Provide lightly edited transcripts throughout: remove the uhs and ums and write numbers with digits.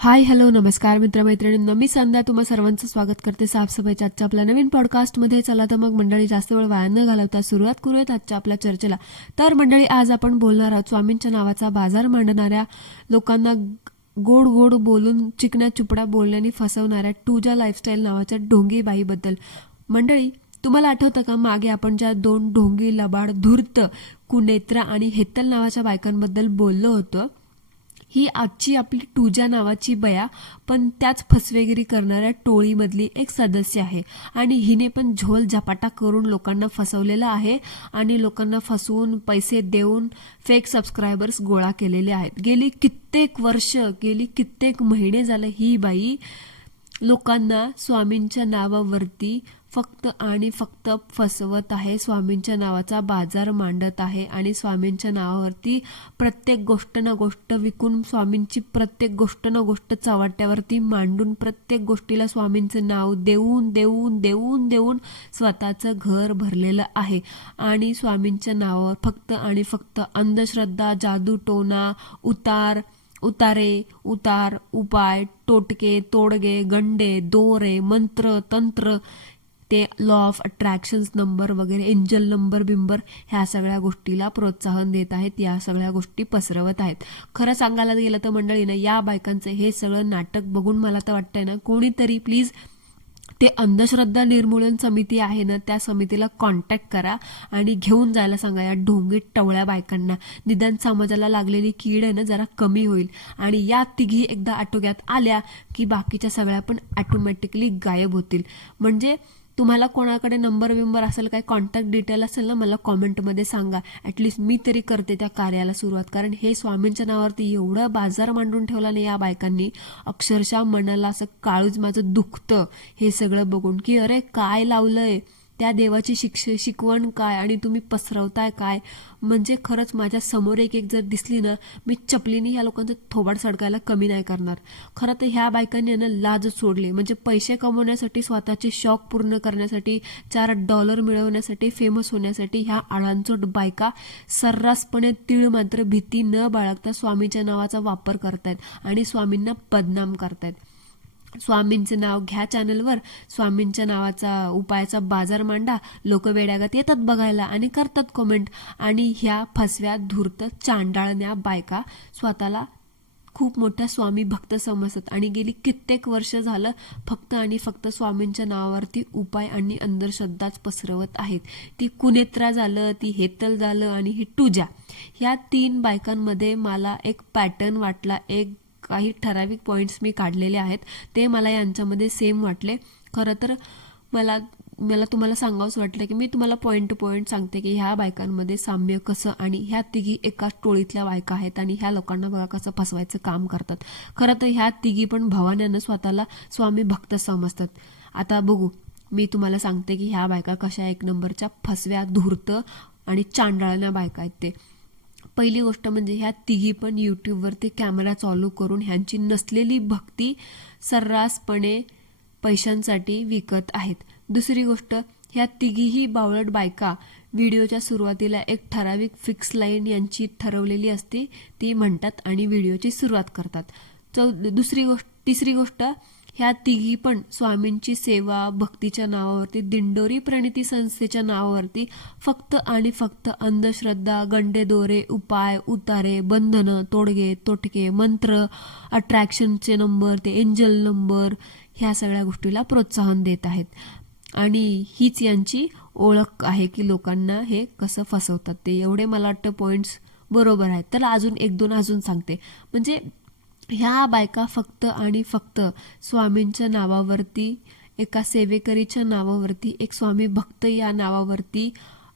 Hi hello नमस्कार मित्रमैत्रिणींनो, मी संध्या तुम्हा सर्वांचं स्वागत करते साफसफाईच्या आजच्या आपल्या नवीन पॉडकास्टमध्ये. चला तर मग मंडळी, जास्त वेळ वाया न घालवता सुरुवात करूयात आजच्या आपल्या चर्चेला. तर मंडळी, आज आपण बोलणार आहोत स्वामींच्या नावाचा बाजार मांडणाऱ्या लोकांना गोड गोड बोलून चिकण्या चुपड्या बोलण्याने फसवणाऱ्या टूजा लाईफस्टाईल नावाच्या ढोंगी बाईबद्दल. मंडळी, तुम्हाला आठवतं का, मागे आपण ज्या दोन ढोंगी, लबाड, धूर्त, कुनेत्रा आणि हेतल नावाच्या बायकांबद्दल बोललो होतो, ही आजची आपली टूजा नावाची बया पण त्याच फसवेगिरी करणाऱ्या टोळीमधली एक सदस्य आहे. आणि हिने पण झोल झपाटा करून लोकांना फसवलेलं आहे आणि लोकांना फसवून पैसे देऊन फेक सबस्क्रायबर्स गोळा केलेले आहेत. गेली कित्येक वर्ष, गेली कित्येक महिने झाले ही बाई लोकांना स्वामींच्या नावावरती फक्त आणि फक्त फसवत आहे. स्वामींच्या नावाचा बाजार मांडत आहे आणि स्वामींच्या नावावरती प्रत्येक गोष्ट ना गोष्ट विकून, स्वामींची प्रत्येक गोष्ट ना गोष्ट चव्हाट्यावरती मांडून, प्रत्येक गोष्टीला स्वामींचं नाव देऊन देऊन देऊन देऊन स्वतःचं घर भरलेलं आहे. आणि स्वामींच्या नावावर फक्त आणि फक्त अंधश्रद्धा, जादूटोणा, उतारे, उपाय, टोटके, तोडगे, गंडे, दोरे, मंत्र, तंत्र, ते लॉ ऑफ अट्रॅक्शन्स नंबर वगैरे, एंजल नंबर बिंबर, ह्या सगळ्या गोष्टीला प्रोत्साहन देत आहेत, या सगळ्या गोष्टी पसरवत आहेत. खरं सांगायला गेलं तर मंडळीनं, या बायकांचं हे सगळं नाटक बघून मला तर वाटतंय ना, कोणीतरी प्लीज ते अंधश्रद्धा निर्मूलन समिती आहे ना, त्या समितीला कॉन्टॅक्ट करा आणि घेऊन जायला सांगा या ढोंगीत टवळ्या बायकांना. निदान समाजाला लागलेली कीड आहे ना जरा कमी होईल. आणि या तिघी एकदा आटोक्यात आल्या की बाकीच्या सगळ्या पण ऑटोमॅटिकली गायब होतील. म्हणजे तुम्हाला कोणाकडे नंबर बिंबर असेल, काय कॉन्टॅक्ट डिटेल असेल ना, मला कॉमेंटमध्ये सांगा. ॲटलिस्ट मी तरी करते त्या कार्याला सुरुवात. कारण हे स्वामींच्या नावावरती एवढं बाजार मांडून ठेवला नाही या बायकांनी, अक्षरशः मनाला असं काळूच माझं दुखतं हे सगळं बघून, की अरे काय लावलंय, त्या देवाची शिकवण काय आणि तुम्ही पसरवताय काय. म्हणजे खरंच माझ्या समोर एक जर दिसली ना, मी चपलीनी ह्या लोकांचं थोबाड सडकायला कमी नाही करणार. खरं तर ह्या बायकांनी ना लाज सोडली. म्हणजे पैसे कमवण्यासाठी, स्वतःचे शौक पूर्ण करण्यासाठी, $4 मिळवण्यासाठी, फेमस होण्यासाठी ह्या आळांचोट बायका सर्रासपणे तीळ मात्र भीती न बाळगता स्वामीच्या नावाचा वापर करतायत आणि स्वामींना बदनाम करतायत. स्वामींचं नाव घ्या चॅनलवर, स्वामींच्या नावाचा उपायाचा बाजार मांडा, लोक वेड्यागत येतात बघायला आणि करतात कमेंट. आणि ह्या फसव्या, धूर्त, चांडाळण्या बायका स्वतःला खूप मोठ्या स्वामी भक्त समजतात आणि गेली कित्येक वर्ष झालं फक्त आणि फक्त स्वामींच्या नावावरती उपाय आणि अंधश्रद्धाच पसरवत आहेत. ती कुनेत्रा झालं, ती हेतल झालं आणि ही टूजा, ह्या 3 बायकांमध्ये मला एक पॅटर्न वाटला. एक काही ठराविक पॉईंट्स मी काढलेले आहेत, ते मला यांच्यामध्ये सेम वाटले. खरं तर मला तुम्हाला सांगावंच वाटलं की मी तुम्हाला पॉईंट टू पॉईंट सांगते की ह्या बायकांमध्ये साम्य कसं. आणि ह्या तिघी एकाच टोळीतल्या बायका आहेत आणि ह्या लोकांना बघा कसं फसवायचं काम करतात. खरं तर ह्या तिघी पण भवान्यानं स्वतःला स्वामी भक्त समजतात. आता बघू, मी तुम्हाला सांगते की ह्या बायका कशा एक नंबरच्या फसव्या, धूर्त आणि चांडाळण्या बायका आहेत ते. पहिली गोष्ट म्हणजे ह्या तिघी पण यूट्यूबवरती कॅमेरा चालू करून ह्यांची नसलेली भक्ती सर्रासपणे पैशांसाठी विकत आहेत. दुसरी गोष्ट, ह्या तिघीही बावळट बायका व्हिडिओच्या सुरुवातीला एक ठराविक फिक्स लाईन यांची ठरवलेली असते, ती म्हणतात आणि व्हिडिओची सुरुवात करतात. तिसरी गोष्ट, ह्या तिघी पण स्वामींची सेवा भक्तीच्या नावावरती, दिंडोरी प्रणिती संस्थेच्या नावावरती फक्त आणि फक्त अंधश्रद्धा, गंडेदोरे, उपाय, उतारे, बंधनं, तोडगे, तोटके, मंत्र, अट्रॅक्शनचे नंबर, ते एंजल नंबर, ह्या सगळ्या गोष्टीला प्रोत्साहन देत आहेत. आणि हीच यांची ओळख आहे की लोकांना हे कसं फसवतात ते. एवढे मला वाटतं पॉईंट्स बरोबर आहेत. तर अजून 1-2 अजून सांगते. म्हणजे ह्या बायका फक्त आणि फक्त स्वामींच्या नावावरती, एका सेवेकरीच्या नावावरती, एक स्वामी भक्त या नावावरती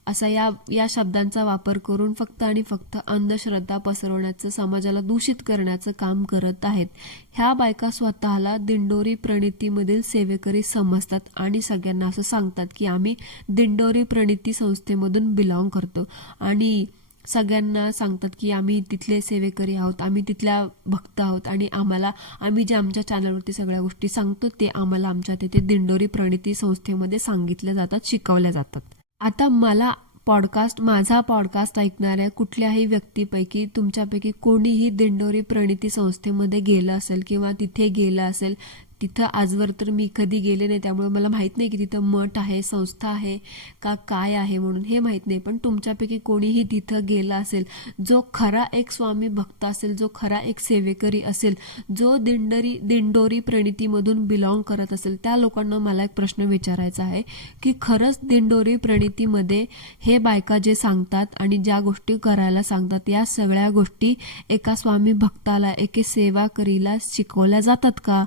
असा या शब्दांचा वापर करून फक्त आणि फक्त अंधश्रद्धा पसरवण्याचं, समाजाला दूषित करण्याचं काम करत आहेत. ह्या बायका स्वतःला दिंडोरी प्रणितीमधील सेवेकरी समजतात आणि सगळ्यांना असं सांगतात की आम्ही दिंडोरी प्रणिती संस्थेमधून बिलॉंग करतो आणि सगळ्यांना सांगतात की आम्ही तिथले सेवेकरी आहोत, आम्ही तिथल्या भक्त आहोत आणि आम्ही जे आमच्या चॅनलवरती सगळ्या गोष्टी सांगतो ते आमच्या तिथे दिंडोरी प्रणिती संस्थेमध्ये सांगितल्या जातात, शिकवल्या जातात. आता मला माझा पॉडकास्ट ऐकणाऱ्या कुठल्याही व्यक्तीपैकी तुमच्यापैकी कोणीही दिंडोरी प्रणिती संस्थेमध्ये गेलं असेल किंवा तिथे गेलं असेल. तिथं आजवर तर मी कधी गेले नाही, त्यामुळे मला माहीत नाही की तिथं मठ आहे, संस्था आहे का काय आहे म्हणून हे माहीत नाही. पण तुमच्यापैकी कोणीही तिथं गेला असेल, जो खरा एक स्वामी भक्त असेल, जो खरा एक सेवेकरी असेल, जो दिंडोरी प्रणितीमधून बिलॉंग करत असेल, त्या लोकांना मला एक प्रश्न विचारायचा आहे की खरंच दिंडोरी प्रणितीमध्ये हे बायका जे सांगतात आणि ज्या गोष्टी करायला सांगतात, या सगळ्या गोष्टी एका स्वामी भक्ताला, एके सेवाकरीला शिकवल्या जातात का?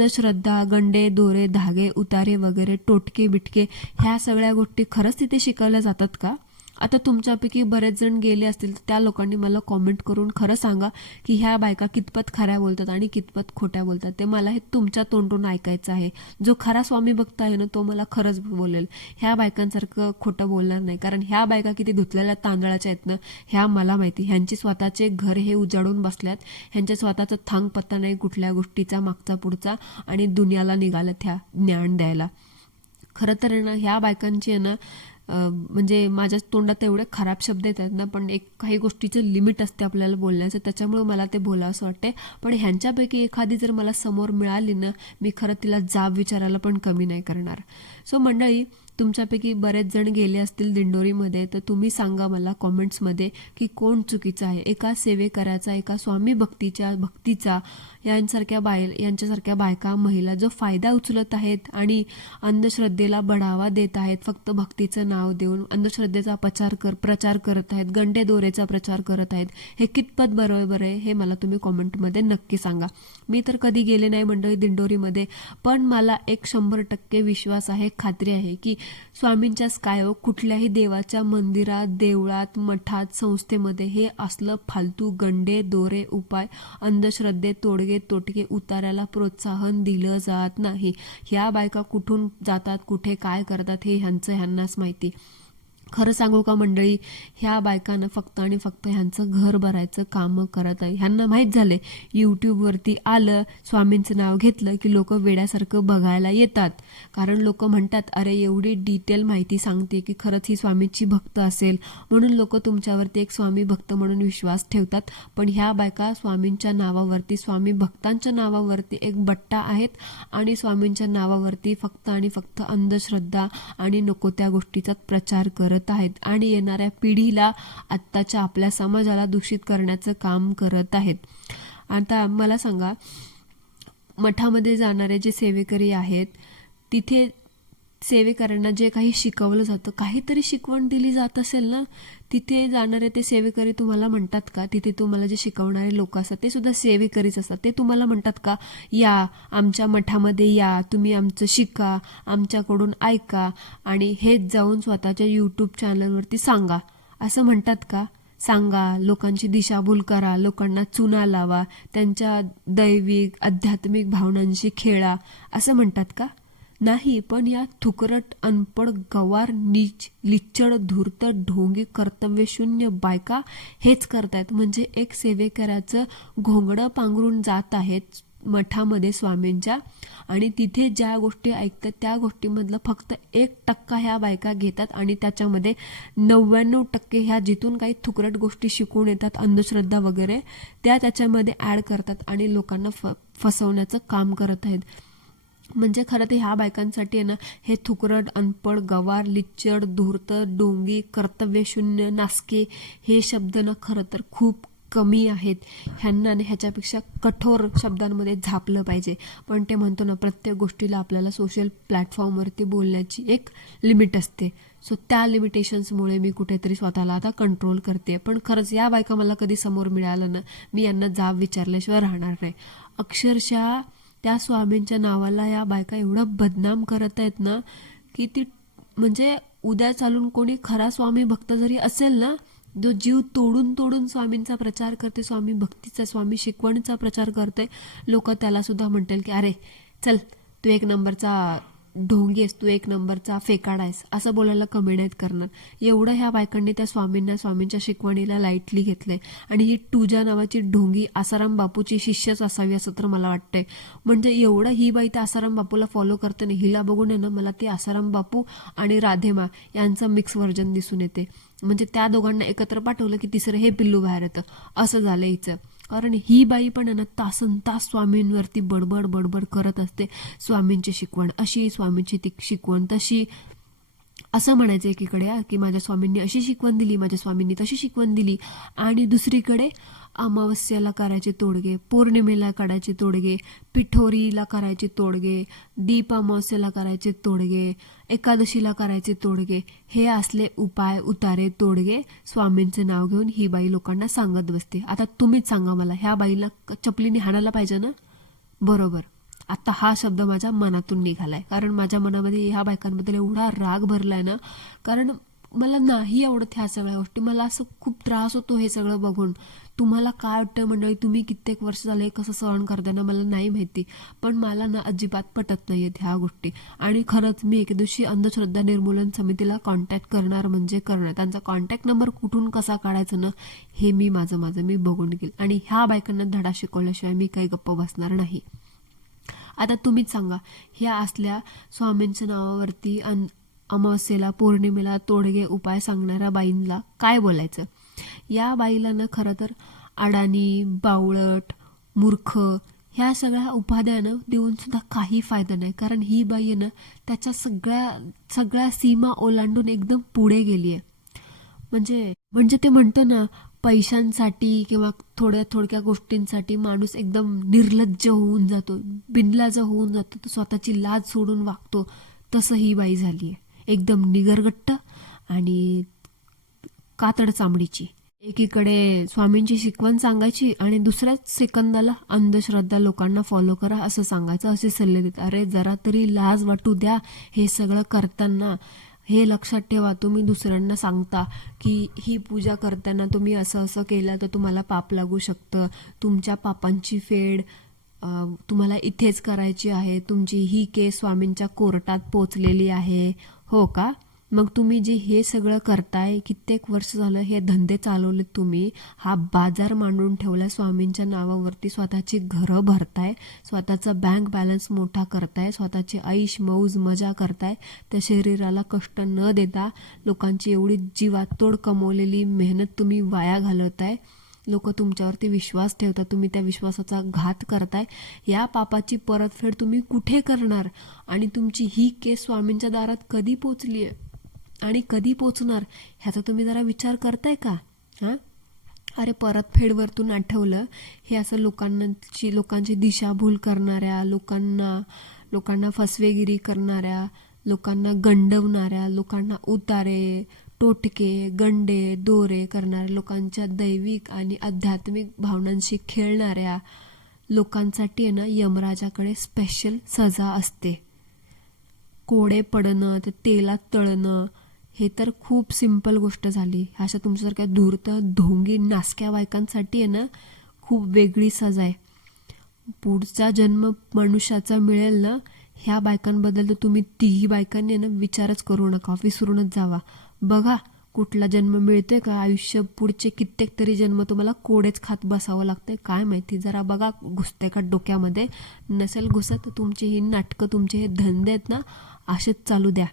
अंधश्रद्धा, गंडे दोरे धागे उतारे वगैरे टोटके बिटके ह्या सगळ्या गोष्टी खरंच तिथे शिकवल्या जातात का? आता तुमच्यापैकी बरेच जण गेले असतील तर त्या लोकांनी मला कॉमेंट करून खरं सांगा की ह्या बायका कितपत खऱ्या बोलतात आणि कितपत खोट्या बोलतात. ते मला हे तुमच्या तोंडून ऐकायचं आहे. जो खरा स्वामी भक्त आहे ना, तो मला खरंच बोलेल, ह्या बायकांसारखं खोटं बोलणार नाही. कारण ह्या बायका किती धुतलेल्या तांदळाच्या आहेत ना, ह्या मला माहिती. ह्यांची स्वतःचे घर हे उजाडून बसल्यात, ह्यांच्या स्वतःचा थांग पत्ता नाही कुठल्या गोष्टीचा मागचा पुढचा, आणि दुनियाला निघाल्यात ह्या ज्ञान द्यायला. खरं तर ना ह्या बायकांची आहे ना, म्हणजे माझ्या तोंडात एवढे खराब शब्द येतात ना, पण एक काही गोष्टीचं लिमिट असते आपल्याला बोलण्याचं, त्याच्यामुळे मला ते बोलावं असं वाटते. पण ह्यांच्यापैकी एखादी जर मला समोर मिळाली ना, मी खरं तिला जाब विचारायला पण कमी नाही करणार. सो मंडळी, तुमच्यापैकी बरेच जण गेले असतील दिंडोरीमध्ये, तर तुम्ही सांगा मला कॉमेंट्समध्ये की कोण चुकीचं आहे, एका सेवेकराचा, एका स्वामी भक्तीचा यांच्यासारख्या बायका, महिला जो फायदा उचलत आहेत आणि अंधश्रद्धेला बढावा देत आहेत, फक्त भक्तीचं नाव देऊन अंधश्रद्धेचा प्रचार करत आहेत, गंडे दोरेचा प्रचार करत आहेत, हे कितपत बरोबर आहे हे मला तुम्ही कॉमेंटमध्ये नक्की सांगा. मी तर कधी गेले नाही मंडळी दिंडोरीमध्ये, पण मला एक 100% विश्वास आहे, खात्री आहे की स्वामींच्या स्कायो कुठल्याही देवाच्या मंदिरात, देवळात, मठात, संस्थेमध्ये हे असलं फालतू गंडे दोरे उपाय, अंधश्रद्धे तोडगे तोटके उतारायला प्रोत्साहन दिलं जात नाही. ह्या बायका कुठून जातात, कुठे काय करतात हे ह्यांनाच माहिती. खरं सांगू का मंडळी, ह्या बायकांना फक्त आणि फक्त ह्यांचं घर भरायचं काम करत आहे. ह्यांना माहीत झालंय यूट्यूबवरती आलं, स्वामींचं नाव घेतलं की लोक वेड्यासारखं बघायला येतात. कारण लोक म्हणतात, अरे एवढी डिटेल माहिती सांगते की खरंच ही स्वामीची भक्त असेल, म्हणून लोक तुमच्यावरती एक स्वामी भक्त म्हणून विश्वास ठेवतात. पण ह्या बायका स्वामींच्या नावावरती, स्वामी भक्तांच्या नावावरती एक बट्टा आहेत आणि स्वामींच्या नावावरती फक्त आणि फक्त अंधश्रद्धा आणि नको त्या गोष्टीचा प्रचार करत आहेत आणि येणाऱ्या पिढीला, आत्ताच्या आपल्या समाजाला दूषित करण्याचं काम करत आहेत. आता मला सांगा, मठामध्ये जाणारे जे सेवेकरी आहेत, तिथे सेवेकऱ्यांना जे काही शिकवलं जातं, काहीतरी शिकवण दिली जात असेल ना, तिथे जाणारे ते सेवेकरी तुम्हाला म्हणतात का, तिथे तुम्हाला जे शिकवणारे लोक असतात ते सुद्धा सेवेकरीच असतात, ते तुम्हाला म्हणतात का, या आमच्या मठामध्ये या, तुम्ही आमचं शिका, आमच्याकडून ऐका आणि हेच जाऊन स्वतःच्या यूट्यूब चॅनलवरती सांगा, असं म्हणतात का? सांगा, लोकांची दिशाभूल करा, लोकांना चुना लावा, त्यांच्या दैविक आध्यात्मिक भावनांशी खेळा, असं म्हणतात का? नाही. पण या थुकरट, अनपड, गवार, नीच, लिच्चड, धूर्त, ढोंगी, कर्तव्यशून्य बायका हेच करतायत. म्हणजे एक सेवेकराचं घोंगडं पांघरून जात आहेत मठामध्ये स्वामींच्या, आणि तिथे ज्या गोष्टी ऐकतात त्या गोष्टीमधलं फक्त 1% ह्या बायका घेतात आणि त्याच्यामध्ये 99% ह्या जिथून काही थुकरट गोष्टी शिकून येतात, अंधश्रद्धा वगैरे, त्याच्यामध्ये ॲड करतात आणि लोकांना फसवण्याचं काम करत आहेत. म्हणजे खरं तर ह्या बायकांसाठी आहे ना, हे थुकरट, अनपड, गवार, लिच्चड, धूर्त, डोंगी, कर्तव्यशून्य, नासके हे शब्द ना खरं तर खूप कमी आहेत. ह्यांना ह्याच्यापेक्षा कठोर शब्दांमध्ये झापलं पाहिजे. पण ते म्हणतो ना, प्रत्येक गोष्टीला आपल्याला सोशल प्लॅटफॉर्मवरती बोलण्याची एक लिमिट असते. सो त्या लिमिटेशन्समुळे मी कुठेतरी स्वतःला आता कंट्रोल करते. पण खरंच या बायका मला कधी समोर मिळालं ना, मी यांना जाब विचारल्याशिवाय राहणार नाही. अक्षरशः त्या स्वामींच्या नावाला या बायका एवढं बदनाम करत आहेत ना, की ती म्हणजे उद्या चालून कोणी खरा स्वामी भक्त जरी असेल ना, जो जीव तोडून तोडून स्वामींचा प्रचार करते, स्वामी भक्तीचा, स्वामी शिकवणीचा प्रचार करते, लोक त्याला सुद्धा म्हणतील की अरे चल, तू एक नंबरचा ढोंगी आहेस तू, एक नंबरचा फेकाड आहेस, असं बोलायला कमी नाहीत करणार. एवढं ह्या बायकांनी त्या स्वामींच्या शिकवणीला लाईटली घेतलंय. आणि ही टूजा नावाची ढोंगी आसाराम बापूची शिष्यच असावी असं तर मला वाटतंय. म्हणजे एवढं ही बाई त्या आसाराम बापूला फॉलो करते ना, हिला बघून आहे ना मला ती आसाराम बापू आणि राधेमा यांचं मिक्स व्हर्जन दिसून येते. म्हणजे त्या दोघांना एकत्र पाठवलं की तिसरं हे पिल्लू बाहेर येतं, असं झालं हिचं. कारण ही बाई पण आहे ना तासन तास स्वामींवरती बडबड बडबड करत असते. स्वामींची शिकवण अशी, स्वामींची ती शिकवण तशी, असं म्हणायचं एकीकडे की माझ्या स्वामींनी अशी शिकवण दिली, माझ्या स्वामींनी तशी शिकवण दिली. आणि दुसरीकडे अमावस्याला करायचे तोडगे, पौर्णिमेला काढायचे तोडगे, पिठोरीला करायचे तोडगे, दीप अमावस्याला करायचे तोडगे, एकादशीला करायचे तोडगे. हे असले उपाय उतारे तोडगे स्वामींचे नाव घेऊन ही बाई लोकांना सांगत बसते. आता तुम्हीच सांगा मला, ह्या बाईला चपलीने हाणायला पाहिजे ना? बरोबर. आता हा शब्द माझ्या मनातून निघालाय, कारण माझ्या मनामध्ये ह्या बायकांबद्दल एवढा राग भरलाय ना. कारण मला नाही आवडत ह्या सगळ्या गोष्टी, मला असं खूप त्रास होतो हे सगळं बघून. तुम्हाला काय वाटतं मंडळी, तुम्ही कित्येक वर्ष झाले कसं सहन करताय ना मला नाही माहिती, पण मला ना अजिबात पटत नाहीयेत ह्या गोष्टी. आणि खरंच मी एके दिवशी अंधश्रद्धा निर्मूलन समितीला कॉन्टॅक्ट करणार म्हणजे करणार. त्यांचा कॉन्टॅक्ट नंबर कुठून कसा काढायचा ना हे मी माझं मी बघून घेईल. आणि ह्या बायकांना धडा शिकवल्याशिवाय मी काही गप्प बसणार नाही. आता तुम्हीच सांगा, ह्या असल्या स्वामींच्या नावावरती अमावस्येला पौर्णिमेला तोडगे उपाय सांगणाऱ्या बाईंना काय बोलायचं? या बाईला ना खरं तर अडाणी, बावळट, मूर्ख ह्या सगळ्या उपाध्यानं देऊन सुद्धा काही फायदा नाही. कारण ही बाई आहे ना त्याच्या सगळ्या सीमा ओलांडून एकदम पुढे गेली आहे. म्हणजे ते म्हणतो ना, पैशांसाठी किंवा थोड्या गोष्टींसाठी माणूस एकदम निर्लज्ज होऊन जातो, बिनलाज होऊन जातो, तो स्वतःची लाज सोडून वागतो. तसं ही बाई झाली आहे, एकदम निगरगट्ट आणि कातड चामडीची. एकीकडे स्वामींची शिकवण सांगायची आणि दुसऱ्याच सेकंदाला अंधश्रद्धा लोकांना फॉलो करा असं सांगायचं, असे सल्ले देत. अरे जरा तरी लाज वाटू द्या हे सगळं करताना. हे लक्षात ठेवा, तुम्ही दुसऱ्यांना सांगता की ही पूजा करताना तुम्ही असं असं केलं तर तुम्हाला पाप लागू शकतं, तुमच्या पापांची फेड तुम्हाला इथेच करायची आहे, तुमची ही केस स्वामींच्या कोर्टात पोचलेली आहे. हो का? मग तुम्ही जे हे सगळं करताय, कित्येक वर्ष झालं हे धंदे चालवले तुम्ही, हा बाजार मांडून ठेवला स्वामींच्या नावावरती, स्वतःची घरं भरताय, स्वतःचा बँक बॅलन्स मोठा करताय, स्वतःची ऐश मौज मजा करताय, त्या शरीराला कष्ट न देता लोकांची एवढी जीवातोड कमवलेली मेहनत तुम्ही वाया घालवताय. लोक तुमच्यावरती विश्वास ठेवतात, तुम्ही त्या विश्वासाचा घात करताय. या पापाची परतफेड तुम्ही कुठे करणार? आणि तुमची ही केस स्वामींच्या दारात कधी पोचली आहे आणि कधी पोचणार ह्याचा तुम्ही जरा विचार करताय का? हां, अरे परतफेडवरतून आठवलं, हे असं लोकांची दिशाभूल करणाऱ्या, लोकांना फसवेगिरी करणाऱ्या, लोकांना गंडवणाऱ्या, लोकांना उतारे टोटके गंडे दोरे करणाऱ्या, लोकांच्या दैविक आणि आध्यात्मिक भावनांशी खेळणाऱ्या लोकांसाठी आहे ना यमराजाकडे स्पेशल सजा असते. कोडे पडणं, ते तेलात तळणं, हे तर खूप सिंपल गोष्ट झाली. अशा तुमच्यासारख्या धूर्त ढोंगी नासक्या बायकांसाठी आहे ना खूप वेगळी सजा आहे. पुढचा जन्म मनुष्याचा मिळेल ना, ह्या बायकांबद्दल तर तुम्ही तिघी बायकांनी ना विचारच करू नका, विसरूनच जावा. बघा कुठला जन्म मिळतोय का? आयुष्य पुढचे कित्येक तरी जन्म तुम्हाला कोडेच खात बसावं लागतंय, काय माहिती. जरा बघा घुसते का डोक्यामध्ये. नसेल घुसत तर तुमची ही नाटकं, तुमचे हे धंदे आहेत ना असेच चालू द्या.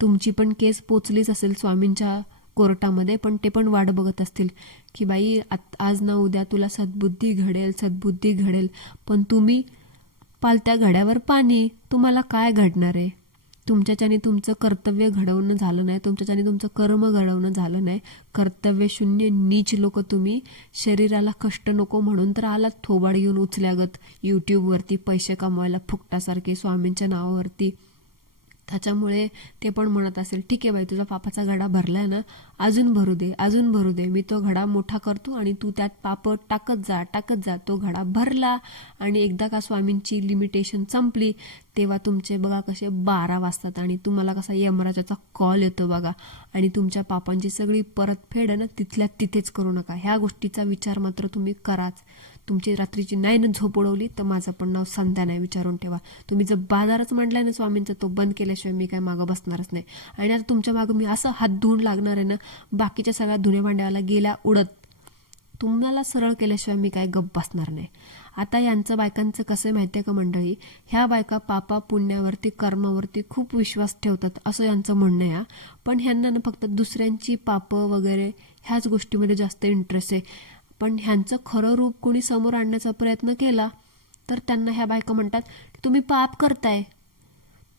तुमची पण केस पोचलीच असेल स्वामींच्या कोर्टामध्ये, पण ते पण वाट बघत असतील की बाई आज ना उद्या तुला सद्बुद्धी घडेल. पण तुम्ही पालत्या घड्यावर पाणी, तुम्हाला काय घडणार आहे? तुमच्याच्याने तुमचं कर्तव्य घडवणं झालं नाही, तुमच्याच्याने तुमचं कर्म घडवणं झालं नाही. कर्तव्य शून्य नीच लोक तुम्ही. शरीराला कष्ट नको म्हणून तर आलात थोबाड घेऊन उचल्यागत यूट्यूबवरती पैसे कमवायला फुकटासारखे स्वामींच्या नावावरती. त्याच्यामुळे ते पण म्हणत असेल, ठीक आहे बाई, तुझा पापाचा घडा भरलाय ना, अजून भरू दे, मी तो घडा मोठा करतो आणि तू त्यात पाप टाकत जा. तो घडा भरला आणि एकदा का स्वामींची लिमिटेशन संपली तेव्हा तुमचे बघा कसे 12 वाजतात आणि तुम्हाला कसा यमराजाचा कॉल येतो बघा. आणि तुमच्या पापांची सगळी परतफेड आहे ना तिथल्या तिथेच करू नका. ह्या गोष्टीचा विचार मात्र तुम्ही कराच. तुमची रात्रीची नाही झोप उडवली तर माझं पण नाव संध्या नाही, विचारून ठेवा. तुम्ही जर बाजारच म्हटलाय ना स्वामींचा, तो बंद केल्याशिवाय मी काय मागं बसणारच नाही. आणि आता तुमच्या मागं मी असं हात धुवून लागणार आहे ना, बाकीच्या सगळ्या धुणे भांड्याला गेल्या उडत, तुम्हाला सरळ केल्याशिवाय मी काय गप्प बसणार नाही. आता यांचं बायकांचं कसं माहिती आहे का मंडळी, ह्या बायका पापा पुण्यावरती कर्मावरती खूप विश्वास ठेवतात असं यांचं म्हणणं आहे. पण ह्यांना ना फक्त दुसऱ्यांची पापं वगैरे ह्याच गोष्टीमध्ये जास्त इंटरेस्ट आहे. पण ह्यांचं खरं रूप कोणी समोर आणण्याचा प्रयत्न केला तर त्यांना ह्या बायका म्हणतात तुम्ही पाप करताय,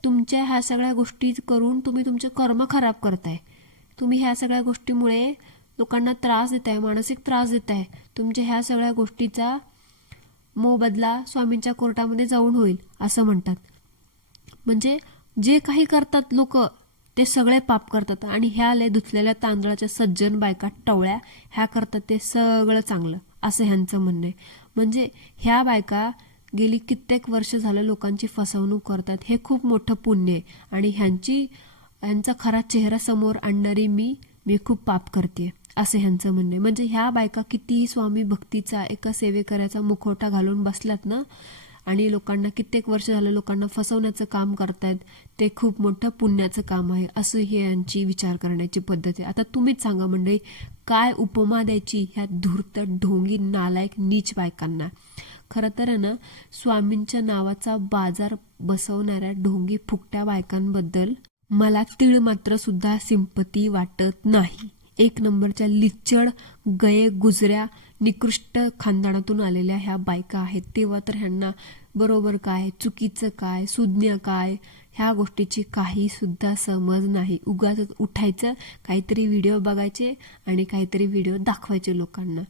तुमच्या ह्या सगळ्या गोष्टी करून तुम्ही तुमचे कर्म खराब करताय, तुम्ही ह्या सगळ्या गोष्टीमुळे लोकांना त्रास देत आहे, मानसिक त्रास देत आहे, तुमच्या ह्या सगळ्या गोष्टीचा मोबदला स्वामींच्या कोर्टामध्ये जाऊन होईल असं म्हणतात. म्हणजे जे काही करतात लोक ते सगळे पाप करतात. आणि ह्या लय धुतलेल्या तांदळाच्या सज्जन बायका टवळ्या, ह्या करतात ते सगळं चांगलं असं ह्यांचं म्हणणं आहे. म्हणजे ह्या बायका गेली कित्येक वर्ष झालं लोकांची फसवणूक करतात, हे खूप मोठं पुण्य आहे. आणि ह्यांचा खरा चेहरा समोर आणणारी मी खूप पाप करते असं ह्यांचं म्हणणं. म्हणजे ह्या बायका कितीही स्वामी भक्तीचा एका सेवेकऱ्याचा मुखवटा घालून बसल्यात ना, आणि लोकांना कित्येक वर्ष झालं लोकांना फसवण्याचं काम करतायत, ते खूप मोठं पुण्याचं काम आहे असं ही यांची विचार करण्याची पद्धत आहे. आता तुम्हीच सांगा मंडळी, काय उपमा द्यायची ह्या धूर्त ढोंगी नालायक नीच बायकांना. खरं तर ना, स्वामींच्या नावाचा बाजार बसवणाऱ्या ढोंगी फुकट्या बायकांबद्दल मला तीळ मात्र सुद्धा सिंपती वाटत नाही. एक नंबरच्या लिच्चड गये गुजऱ्या निकृष्ट खानदानातून आलेल्या ह्या बायका आहेत. तेव्हा तर ह्यांना बरोबर काय, चुकीचं काय, सुज्ञ काय, ह्या गोष्टीची काही सुद्धा समज नाही. उगाच उठायचं, काहीतरी व्हिडिओ बघायचे आणि काहीतरी व्हिडिओ दाखवायचे लोकांना.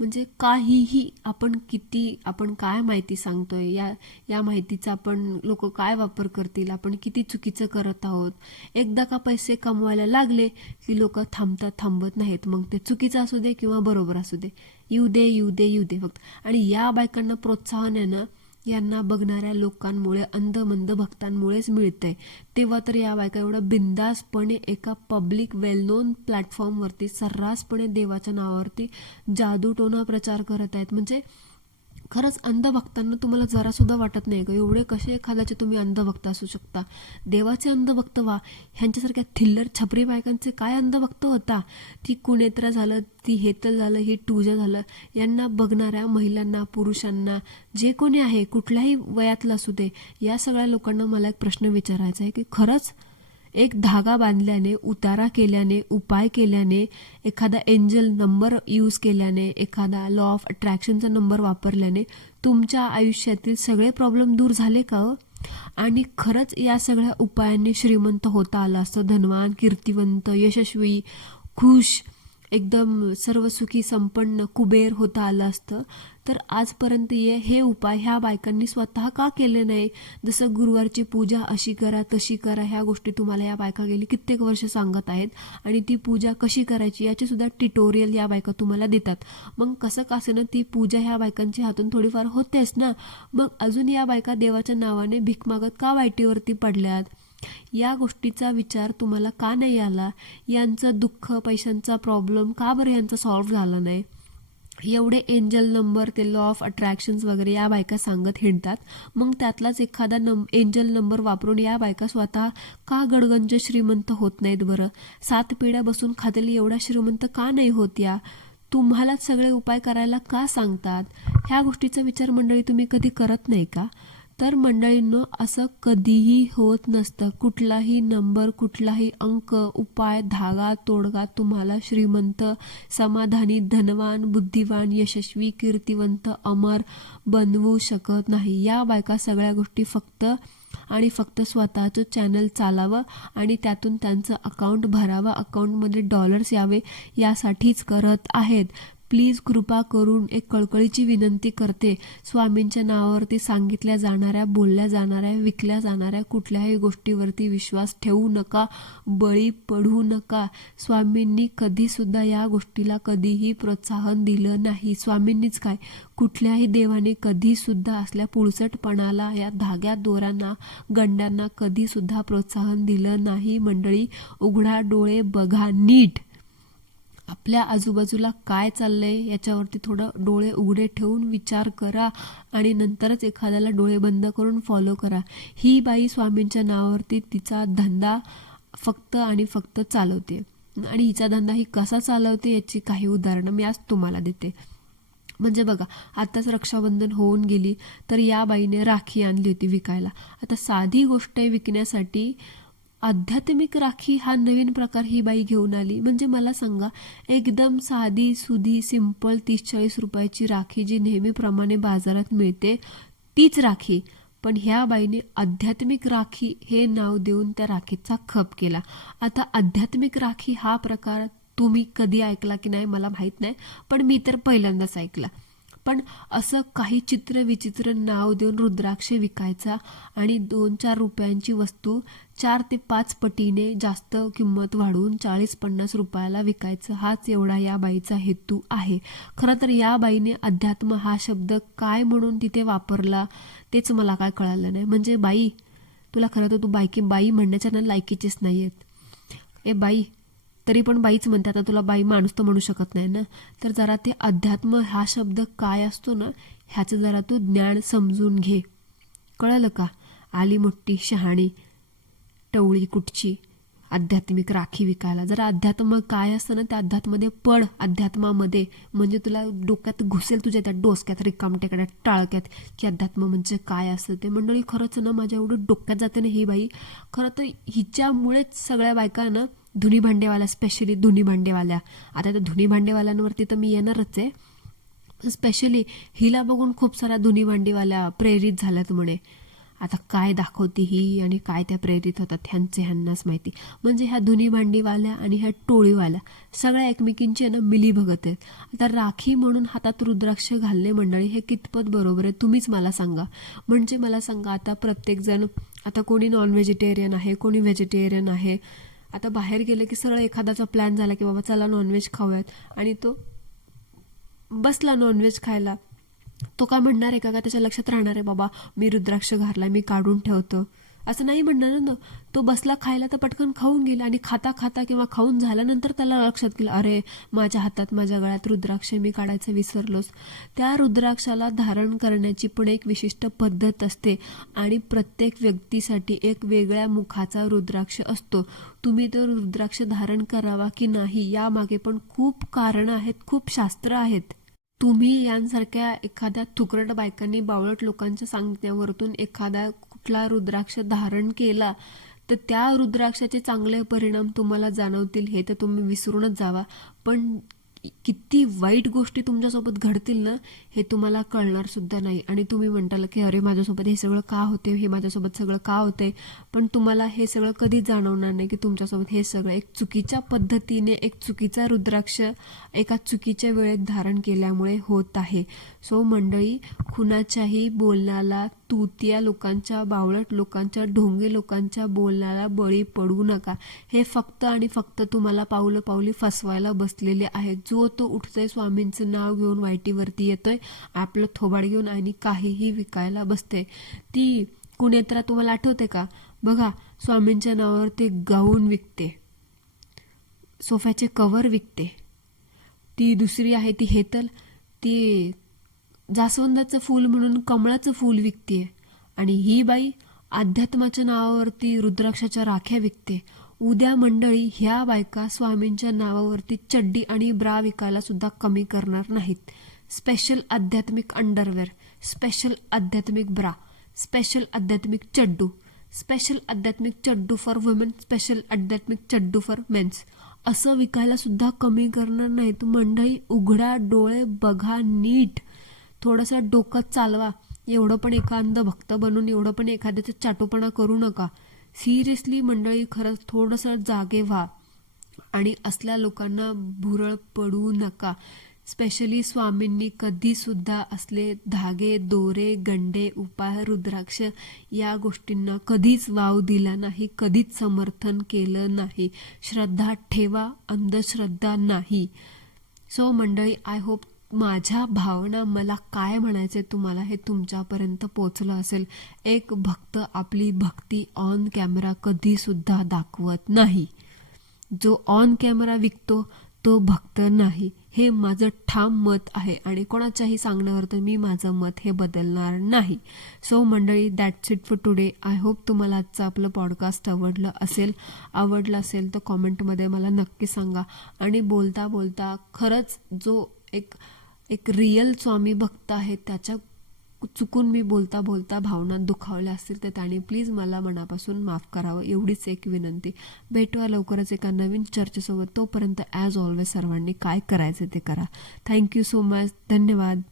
म्हणजे काहीही आपण काय माहिती सांगतोय, या माहितीचा लोक काय वापर करतील, आपण किती चुकीचं करत आहोत. एकदा का पैसे कमवायला लागले की लोक थांबत नाहीत. मग ते चुकीचं असू दे किंवा बरोबर असू दे, येऊ दे फक्त. आणि या बायकांना प्रोत्साहन आहे ना, यांना बघणाऱ्या लोकांमुळे, अंधमंद भक्तांमुळेच मिळतंय. तेव्हा तर या बायका एवढं बिंदासपणे एका पब्लिक वेल नोन प्लॅटफॉर्मवरती सर्रासपणे देवाच्या नावावरती जादूटोना प्रचार करत आहेत. म्हणजे खरंच अंधभक्तांना तुम्हाला जरा सुद्धा वाटत नाही का, एवढे कसे एखाद्याचे तुम्ही अंधभक्त असू शकता. देवाचे अंधभक्त व्हा. ह्यांच्यासारख्या थिल्लर छपरी बायकांचे काय अंधभक्त होता. ती कुणेत्रा झालं, ती हेतल झालं, ही टूजा झालं, यांना बघणाऱ्या महिलांना, पुरुषांना, जे कोणी आहे कुठल्याही वयातलं असू दे, या सगळ्या लोकांना मला एक प्रश्न विचारायचा आहे की खरंच एक धागा बांधल्याने, उतारा केल्याने, उपाय केल्याने, एखादा एंजल नंबर यूज केल्याने, एखादा लॉ ऑफ अट्रॅक्शनचा नंबर वापरल्याने तुमच्या आयुष्यातील सगळे प्रॉब्लेम दूर झाले का? आणि खरंच या सगळ्या उपायांनी श्रीमंत होता आलं असतं, धनवान, कीर्तिवंत, यशस्वी, खुश, एकदम सर्वसुखी, संपन्न, कुबेर होता आलं असतं, तर आजपर्यंत हे उपाय ह्या बायकांनी स्वतः का केले नाही? जसं गुरुवारची पूजा अशी करा, तशी करा, ह्या गोष्टी तुम्हाला या बायका गेली कित्येक वर्ष सांगत आहेत. आणि ती पूजा कशी करायची याची सुद्धा ट्युटोरियल या बायका तुम्हाला देतात. मग कसं का ना, ती पूजा ह्या बायकांच्या हातून थोडीफार होतेच ना. मग अजून या बायका देवाच्या नावाने भीक मागत का वाईटीवरती पडल्यात? या गोष्टीचा विचार तुम्हाला का नाही आला? यांचं दुःख, पैशांचा प्रॉब्लेम का बरं यांचा सॉल्व्ह झाला नाही? एवढे एंजल नंबर, ते लॉ ऑफ अट्रॅक्शन्स वगैरे या बायका सांगत हिंडतात. मग त्यातलाच एखादा एंजल नंबर वापरून या बायका स्वतः का गडगंज श्रीमंत होत नाहीत बरं? 7 पिढ्या बसून खातेली एवढ्या श्रीमंत का नाही होत या? तुम्हालाच सगळे उपाय करायला का सांगतात? ह्या गोष्टीचा विचार मंडळी तुम्ही कधी करत नाही का? तर मंडळींनो, असं कधीही होत नसतं. कुठलाही नंबर, कुठलाही अंक, उपाय, धागा, तोडगा तुम्हाला श्रीमंत, समाधानी, धनवान, बुद्धिवान, यशस्वी, कीर्तिवंत, अमर बनवू शकत नाही. या बायका सगळ्या गोष्टी फक्त आणि फक्त स्वतःचं चॅनल चालावं आणि त्यातून त्यांचं अकाउंट भरावं, अकाउंटमध्ये डॉलर्स यावे, यासाठीच करत आहेत. प्लीज कृपा करून एक कळकळीची विनंती करते, स्वामींच्या नावावरती सांगितल्या जाणाऱ्या, बोलल्या जाणाऱ्या, विकल्या जाणाऱ्या कुठल्याही गोष्टीवरती विश्वास ठेवू नका, बळी पडू नका. स्वामींनी कधीसुद्धा या गोष्टीला कधीही प्रोत्साहन दिलं नाही. स्वामींनीच काय, कुठल्याही देवाने कधीसुद्धा असल्या पुळसटपणाला, या धाग्या दोऱ्यांना, गंड्यांना कधीसुद्धा प्रोत्साहन दिलं नाही. मंडळी, उघडा डोळे, बघा नीट. आपल्या आजूबाजूला काय चाललंय याच्यावरती थोडं डोळे उघडे ठेवून विचार करा आणि नंतरच एखाद्याला डोळे बंद करून फॉलो करा. ही बाई स्वामींच्या नावावरती तिचा धंदा फक्त आणि फक्त चालवते आणि हिचा धंदा ही कसा चालवते याची काही उदाहरणं मी आज तुम्हाला देते. म्हणजे बघा, आताच रक्षाबंधन होऊन गेली तर या बाईने राखी आणली होती विकायला. आता साधी गोष्ट आहे विकण्यासाठी, आध्यात्मिक राखी हा नवीन प्रकार ही बाई घेऊन आली. म्हणजे मला सांगा, एकदम साधी सुधी सिंपल 30-40 रुपयाची राखी जी नेहमीप्रमाणे बाजारात मिळते तीच राखी, पण ह्या बाईने आध्यात्मिक राखी हे नाव देऊन त्या राखीचा खप केला. आता आध्यात्मिक राखी हा प्रकार तुम्ही कधी ऐकला की नाही मला माहीत नाही, पण मी तर पहिल्यांदाच ऐकला. पण असं काही चित्र विचित्र नाव देऊन रुद्राक्ष विकायचा आणि 2-4 रुपयांची वस्तू 4 ते 5 पटीने जास्त किंमत वाढवून 40-50 रुपयाला विकायचं, हाच एवढा या बाईचा हेतू आहे. खरं तर या बाईने अध्यात्म हा शब्द काय म्हणून तिथे वापरला तेच मला काय कळालं नाही. म्हणजे बाई, तुला खरं तर तू बाई म्हणण्याच्या ना लायकीचीच नाही आहेत. ए बाई, तरी पण बाईच म्हणते, आता तुला बाई माणूस तर म्हणू शकत नाही ना. तर जरा ते अध्यात्म हा शब्द काय असतो ना ह्याचं जरा तू ज्ञान समजून घे. कळलं का? आली मोठी शहाणी टवळी कुठची आध्यात्मिक राखी विकायला. जरा अध्यात्म काय असतं ना त्या अध्यात्मध्ये पड, अध्यात्मामध्ये, म्हणजे तुला डोक्यात घुसेल, तुझ्या त्या डोसक्यात रिकामटेकड्या टाळक्यात की अध्यात्म म्हणजे काय असतं ते. मंडळी, खरंच ना माझ्या एवढं डोक्यात जाते ना ही बाई. खरं तर हिच्यामुळेच सगळ्या बायका ना, धुनी भांडेवाल्या, स्पेशली धुनी भांडेवाल्या, आता त्या धुनी भांडेवाल्यांवरती तर मी येणारच आहे. स्पेशली हिला बघून खूप साऱ्या धुनी भांडीवाल्या प्रेरित झाल्यात म्हणे. आता काय दाखवते ही आणि काय त्या प्रेरित होतात ह्यांनाच माहिती. म्हणजे ह्या धुनी भांडीवाल्या आणि ह्या टोळीवाल्या सगळ्या एकमेकींची ना मिलीभगत आहेत. आता राखी म्हणून हातात रुद्राक्ष घालणे मंडळी हे कितपत बरोबर आहे तुम्हीच मला सांगा. म्हणजे मला सांगा, आता प्रत्येकजण, आता कोणी नॉन व्हेजिटेरियन आहे, कोणी व्हेजिटेरियन आहे. आता बाहेर गेले की सरळ एखाद्याचा प्लॅन झाला की बाबा चला नॉनव्हेज खाऊयात आणि तो बसला नॉनव्हेज खायला, तो काय म्हणणार आहे का त्याच्या लक्षात राहणार आहे बाबा मी रुद्राक्ष घातला मी काढून ठेवतो, असं नाही म्हणणार ना. तो बसला खायला तर पटकन खाऊन गेला आणि खाता खाता किंवा खाऊन झाल्यानंतर त्याला लक्षात गेलं, अरे माझ्या हातात माझ्या गळ्यात रुद्राक्ष मी काढायचं विसरलोच. त्या रुद्राक्षाला धारण करण्याची पण एक विशिष्ट पद्धत असते आणि प्रत्येक व्यक्तीसाठी एक वेगळ्या मुखाचा रुद्राक्ष असतो. तुम्ही तर रुद्राक्ष धारण करावा की नाही यामागे पण खूप कारणं आहेत, खूप शास्त्र आहेत. तुम्ही यांसारख्या एखाद्या तुकरट बायकांनी, बावळट लोकांच्या सांगण्यावरतून एखादा कुठला रुद्राक्ष धारण केला तर त्या रुद्राक्षाचे चांगले परिणाम तुम्हाला जाणवतील हे तर तुम्ही विसरूनच जावा. पण किती वाईट गोष्टी तुमच्यासोबत घडतील ना हे तुम्हाला कळणार सुद्धा नाही. आणि तुम्ही म्हणताल की अरे माझ्यासोबत हे सगळं का होते, हे माझ्यासोबत सगळं का होते, पण तुम्हाला हे सगळं कधीच जाणवणार नाही की तुमच्यासोबत हे सगळं एक चुकीच्या पद्धतीने, एक चुकीचा रुद्राक्ष एका चुकीच्या वेळेत धारण केल्यामुळे होत आहे. सो मंडळी, कुणाच्याही बोलण्याला, तूतिया लोकांच्या, बावळट लोकांच्या, ढोंगे लोकांच्या बोलण्याला बळी पडू नका. हे फक्त आणि फक्त तुम्हाला पावली फसवायला बसलेले आहेत. जो तो उठतोय स्वामींचं नाव घेऊन वाईटीवरती येतोय, आपलं थोबाड घेऊन आणि काहीही विकायला बसते. ती कुणेत्रा तुम्हाला आठवते का? बघा, स्वामींच्या नावावर ते गाऊन विकते, सोफ्याचे कव्हर विकते. ती दुसरी आहे ती हेतल, ती जास्वंदाचं फूल म्हणून कमळाचं फूल विकते. आणि ही बाई अध्यात्माच्या नावावरती रुद्राक्षाच्या राख्या विकते. उद्या मंडळी ह्या बायका स्वामींच्या नावावरती चड्डी आणि ब्रा विकायला सुद्धा कमी करणार नाहीत. स्पेशल आध्यात्मिक अंडरवेअर, स्पेशल आध्यात्मिक ब्रा, स्पेशल आध्यात्मिक चड्डू, स्पेशल आध्यात्मिक चड्डू फॉर वुमेन, स्पेशल आध्यात्मिक चड्डू फॉर मेन्स असं विकायला सुद्धा कमी करणार नाहीत. मंडळी, उघडा डोळे, बघा नीट, थोडंसं डोकं चालवा. एवढं पण एका अंध भक्त बनून एवढं पण एखाद्याचा चाटोपणा करू नका. सिरियसली मंडळी, खरंच थोडंसं जागे व्हा आणि असल्या लोकांना भुरळ पडू नका. स्पेशली स्वामींनी कधी सुद्धा असले धागे, दोरे, गंडे, उपाय, रुद्राक्ष या गोष्टींना कधीच वाव दिला नाही, कधीच समर्थन केलं नाही. श्रद्धा ठेवा, अंधश्रद्धा नाही. सो मंडळी, आय होप माझ्या भावना, मला काय म्हणायचे तुम्हाला हे तुमच्यापर्यंत पोचलं असेल. एक भक्त आपली भक्ती ऑन कॅमेरा कधी सुद्धा दाखवत नाही. जो ऑन कॅमेरा विकतो तो भक्त नाही. हे माझं ठाम मत आहे आणि कोणाच्याही सांगण्यावर तर मी माझं मत हे बदलणार नाही. सो मंडळी, that's it for today. I hope तुम्हाला आजचं आपलं पॉडकास्ट आवडलं असेल तर कॉमेंटमध्ये मला नक्की सांगा. आणि बोलता बोलता खरंच जो एक रिअल स्वामी भक्त आहे त्याच्या चुकून मी बोलता बोलता भावना दुखावल्या असतील तर त्याने प्लीज मला मनापासून माफ करावं, एवढीच एक विनंती. भेटूया लवकरच एका नवीन चर्चेसोबत. तोपर्यंत ॲज ऑलवेज सर्वांनी काय करायचं ते करा. Thank you so much. धन्यवाद.